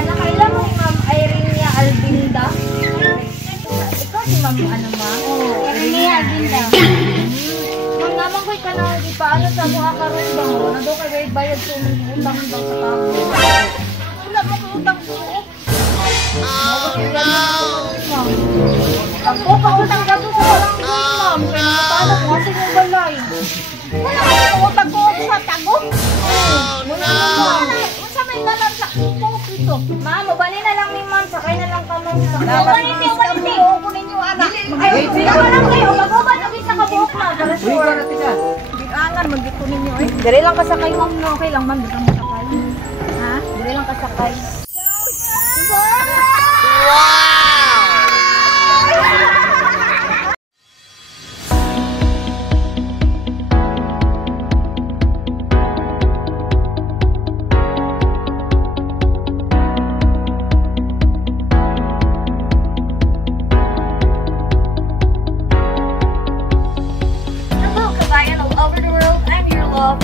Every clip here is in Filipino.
na kailan mo ni Ma'am Irene Albinda? Ikaw si Ma'am ano ma'am? Oh, Irene Albinda. Ma'am naman ko'y ka na di paano sa mga karoon ba mo? Na doon kayo bayad sa utang daw sa tao. Wala mo ko utang ko. Ako pautang ka doon sa barangay ma'am. Kaya nakatala ko kasi yung balay. Wala ko utang ko sa tago. Muna ma'am. Unsa may nalang sa ito? Ma'am, ubani na lang ni ma'am. Sakay na lang ka ma'am. Ubani ko ninyo anak. Ay, sila ka lang kayo. Mag-uban ang isa ka buhok ma'am. Para sure. Bigangan magito ninyo eh. Dari lang kasakay ma'am. Okay lang ma'am. Dari lang kasakay. Ha? Dari lang kasakay.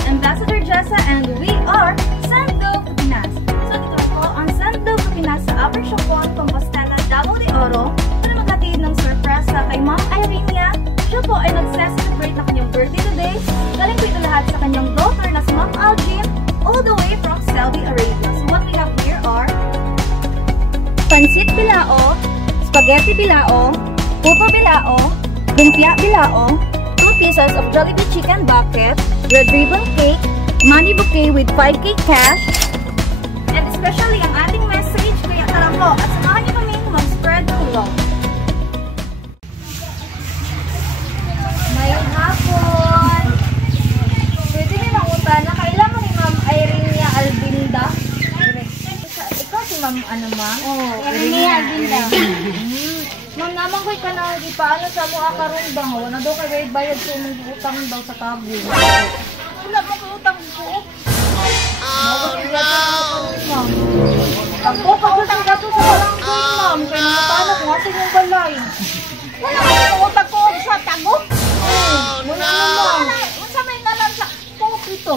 Ambassador Jessa, and we are Sando Pinas. So dito po ang Sando Pinas sa Upper Chocon, Compostela, Davao de Oro para maghatid ng surpresa kay Ma'am Irene. Siya po ay nag-celebrate na kanyang birthday today. Galing po ito lahat sa kanyang daughter na si Ma'am Aljin, all the way from Saudi Arabia. So what we have here are pancit bilao, spaghetti bilao, puto bilao, lumpia bilao, 2 pieces of Jollibee chicken bucket, red ribbon cake, money bouquet with 5K cash, and especially ang ating message, kaya tara po at samahan niyo kami mag-spread ng love. Mayong hapon! Pwede niyo mangutan na kailan mo ni Ma'am Irene Albinda? Ikaw si Ma'am ano ma'am? Oh, Irene Albinda. Ma'am naman ko'y ka na di paano sa mga karoon ba nga? Na daw kayo bayad sa utang daw sa tabo. Wala mo ko utang ko. Ma'am. Ako pag-utang ka to sa barangay ma'am. Kaya nakatala ko kasi yung balay. Wala ko utang ko sa tago. Muna ma'am. Unsa may nalang sa ito?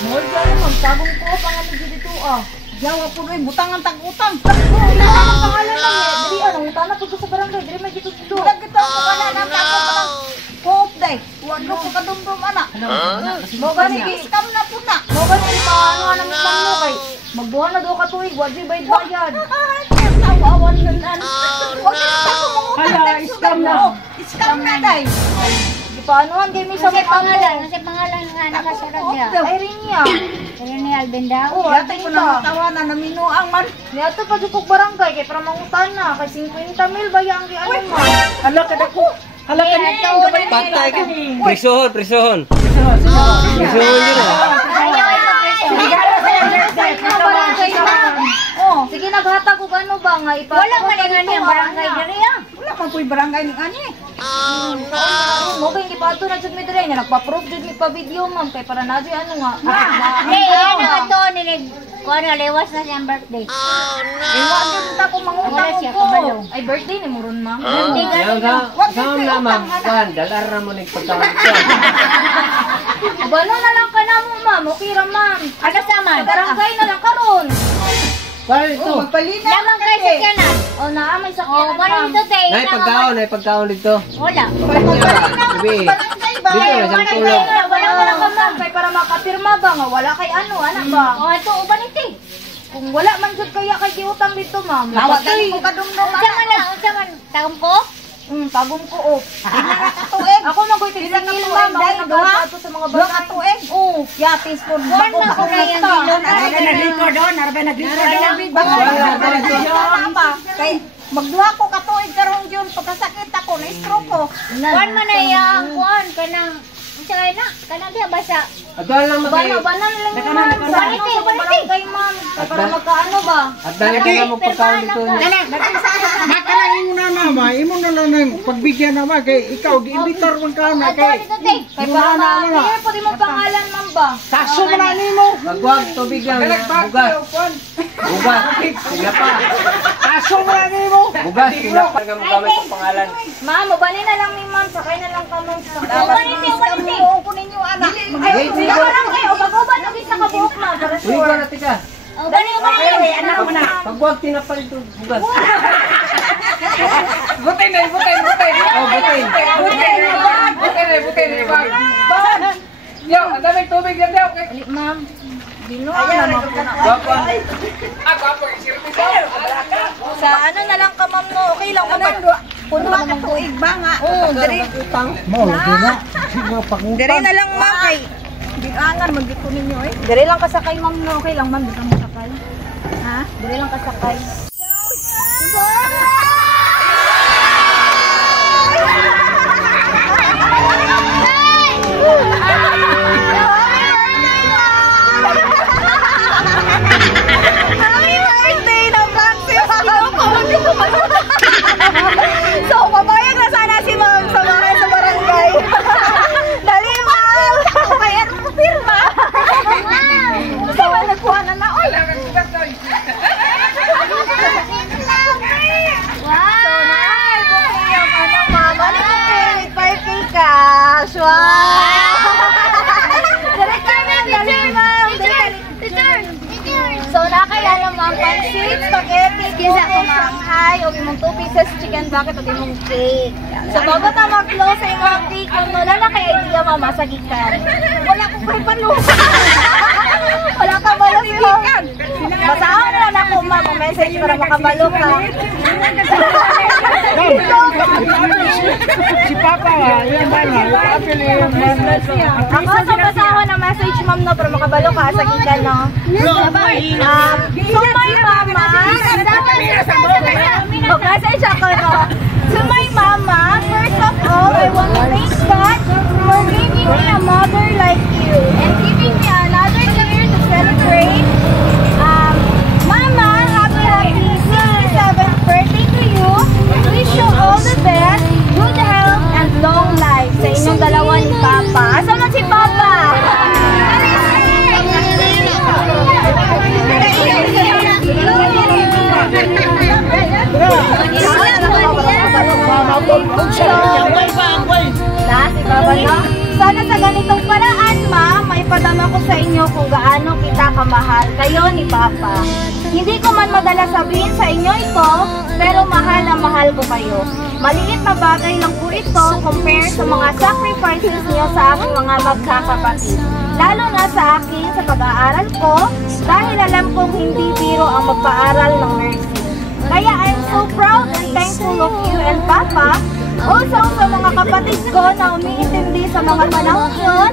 Mahal ka naman. Tagong ko pangalan dito ah. Yawa po rin, butang ang tag-utang. Wala ang pangalan lang eh. Dili anong utang na po sa barangay. Dili may dito dito. Wala kita ko ka na ng tago ko ng coop day. Wala ko kadumdum anak. Mo gani Scam na po na. mo gani paano anang utang mo kay magbuhan na daw ka tuig. Wadi bayad. Kawawan yun ano. Huwag yung tago mong utang. Scam na. Scam na day. Paanoan kay mi sa Kasi pangalan? pangalan nga nakasulat niya. Irene. Irene Albinda. Oh, Yata ate ko ka. na tawanan na minuang man. Niyato pa jukog barangay kay para mangutan na kay 50,000 bayang di ano man. Hala ka dako. Hala ka nito. Patay ka. Prisuhon. Prisuhon yun ah. Ayaw ito Oh, sige naghatag og ano ba nga ipa. wala man nga niya barangay diri ah. Wala man po'y barangay ni ani. Mo kay gipato na jud mi dire nga nagpa-proof jud mi pa video ma'am kay para na di ano nga. Hey, ano to nilig ko na lewas na siyang birthday. Iwa jud ta ko mangutang Wala siya, ko. kabalo. Ay birthday ni mo ron ma'am. Hindi ka Yan ka. Saan naman? Kan, dalar na mo nagpagkawag ka. Bano na lang ka na mo ma'am. Okay ra ma'am. Ano sa man? Sa barangay na lang karon. Paano ito? Magpalina. Lamang kay sa kanan. Oh, naamay sa Oh, parang ito tay. Naipagkaon dito. Wala. Sabi, dito na siyang tulog. Wala ka ma'am kay para makapirma ba nga wala kay ano anak ba? Oh, ito uban ito. Kung wala man jud kaya kay giutang dito ma'am. Hawag ko kadumdum. Unsa man? Tagom ko? Tagom ko op. Ako man koy tigil ma'am, ako nagato sa mga bata. Tuig. Oh, yatis po. Buwan man ko kaya bilon. Kay magduha ko katuig karon jud pagkasakit ako na stroke ko. Kuan man na yang kuan kanang unsa kay na? Kanang diha basa. Adal lang Bano lang ma'am. Baniti, Sa barangay ma'am. Para magkaano ba? Adal lang mo pagkaon dito. Makalain mo na naman, imo na lang ng pagbigyan naman kay ikaw giimbitar man ka na kay Kay para ma-clear po di mo pangalan ma'am ba? kaso man na nimo. Magwag tubig lang. Bugas. Bugas. Sila pa. Kaso man na nimo. Bugas. Sila pa nga magamit ang pangalan. Ma'am, ubani na lang ni ma'am. Sakay na lang ka ma'am. Ubaniti. Ko ninyo anak. Ay, sila barangay. O baguban na sa kabuok ma'am. Para Uy, sure. natin ka. Dali mo anak mo na. Pagwag tinapal ito bugas. Butay na, butay. Oh, butay. Butay na. Yo, ang daming tubig yan daw. Ma'am. Guwapa. Ako, isirapin ko. Sa ano na lang ka, ma'am, no? Okay lang, ma'am. Puno ka tuig ba nga? Oo, diri. Mo, di na. Sige, Diri na lang, ma'am. Kay Bigangan magdito ninyo eh. diri lang kasakay, ma'am, no? Okay lang, ma'am. Diri lang kasakay. Ha? Diri lang kasakay. Happy birthday na Francis! So, papayag na sana si ma'am sa bahay sa barangay. Dali, ma'am! Kaya ano pirma? So, nagkuha na na. Oy! So, nay, bukay yung ano, ma'am. Ano yung pay with 5K cash? Wow! Dali ka, ma'am. Dali, ma'am. So, nakaya na ma'am, pansit, spaghetti, kisa Shanghai, o imong 2 pieces chicken bucket, o imong cake. So, bago ta mag-close sa imong cake, kung wala na kay idea, ma'am, masagikan. Wala ko kay palo. Wala ka balo si ma'am. Basahan na lang ako, ma'am, ang message para makabalo ka. Si Papa, yan ba na? Ako sa basahan ng message, ma'am, no, para makabalo ka, sagikan, no? So, my mama, mag-message ako, no? So, my mama, first of all, I want to thank God for giving me a mother like you and giving me another year to celebrate. Mama, happy 67th birthday to you. Wish you all the best, good health, and long life sa inyong dalawa ni Papa. Asan na si Papa? Sana sa ganitong paraan, ma'am, maipadama ko sa inyo kung gaano kita kamahal kayo ni Papa. Hindi ko man madala sabihin sa inyo ito, pero mahal na mahal ko kayo. Maliit na bagay lang po ito compare sa mga sacrifices niyo sa aking mga magkakapatid. Lalo na sa akin sa pag-aaral ko, dahil alam kong hindi biro ang magpaaral ng nursing. Kaya I'm so proud and thankful of you and Papa. Also sa mga kapatid ko na umiintindi sa mga panahon yun.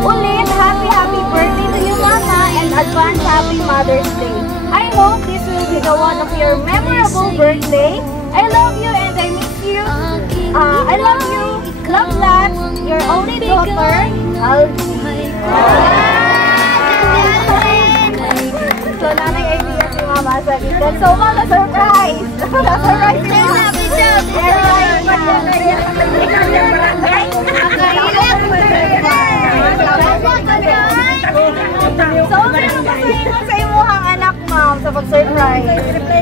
Ulit, happy birthday to you, Mama, and advance happy Mother's Day. I hope this will be the one of your memorable birthday. I love you and I miss you. I love you. Love lots. Your only daughter, Algie. So, nanay idea si Mama sa gitan. So, Mama, surprise! Surprise si Mama! So, ano ba sa imuhang anak, Ma'am, sa pag-surprise?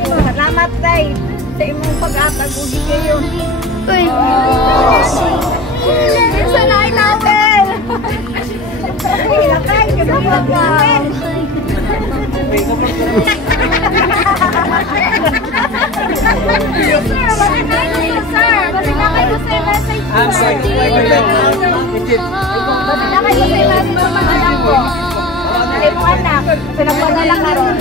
Salamat tayo sa imong pag-atag uli kayo. Uy! Sa night natin! Hilakay, kasama namin. Sir, kasi na kayo sa message ko. Kasi na kayo sa message ko mga anak ko. Ay mo anak, pinagpadala ka ron.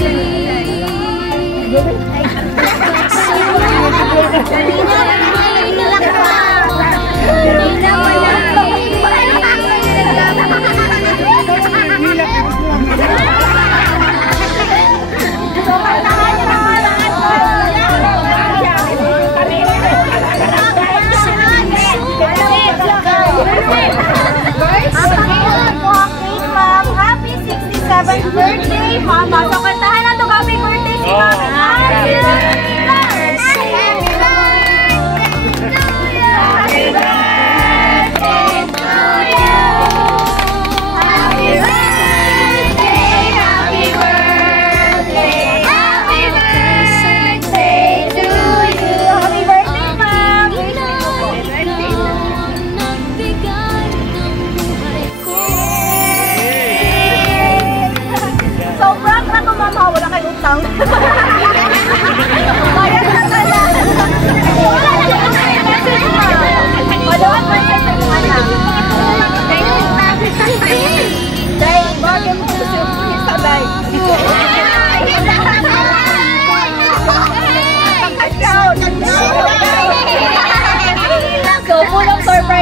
Happy 67th birthday, Mama. So, kantahan na ito happy birthday si Mama. Happy birthday!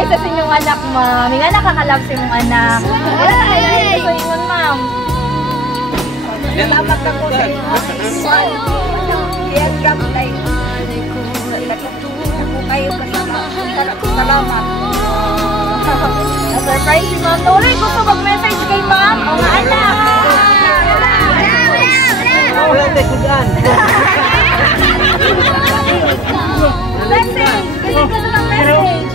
surprise sa inyong anak, ma'am. Nga nakakalab sa inyong anak. Wala ay sa ingon, ma'am. Salamat ako sa iyo. Yan lang like. Ako kayo salamat. Na-surprise si ma'am. Tuloy, gusto mag-message kay ma'am. O nga anak. Wala tayo kugaan. Message. Kasi gusto ng message.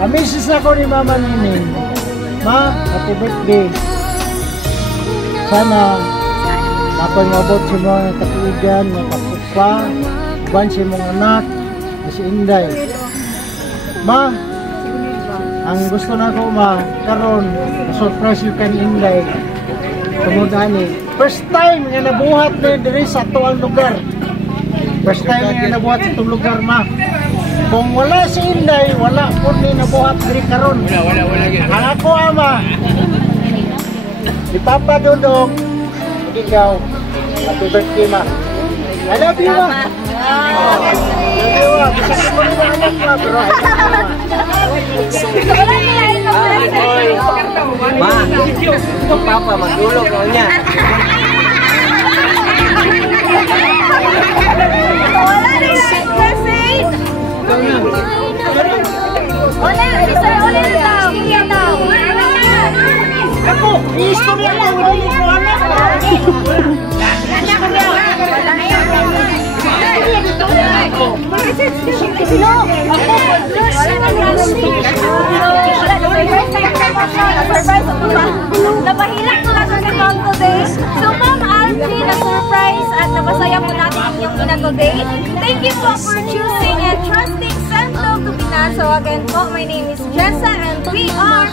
Amisis ako ni Mama Nining. Ma, happy birthday. Sana napangabot sa mga katuigan, mga kapupa, buwan sa mong anak, na si Inday. Ma, ang gusto na ko ma, karon surprise you kan Inday. Tumudani. First time nga nabuhat na diri sa tuwang lugar. First time nga nabuhat sa tuwang lugar, ma. Kung wala si Inday, wala po ni nabuhat diri karon. Wala. Ang ako ama, ni Papa Dudong, ikaw, happy birthday ma. I love you ma. Bisa ko rin ang anak ma, bro. Ma, itong papa, magdulog ko niya. Wala na yung message. Wala, sister, wala na daw. Kaya daw. Ako, istorya ko rin ko anak. Napahilak ko lang sa mom today. So Ma'am Alfie, na-surprise at napasaya po natin ang inyong ina today. Thank you po for choosing and trusting Sandlog to Pinas. So again po, my name is Jessa and we are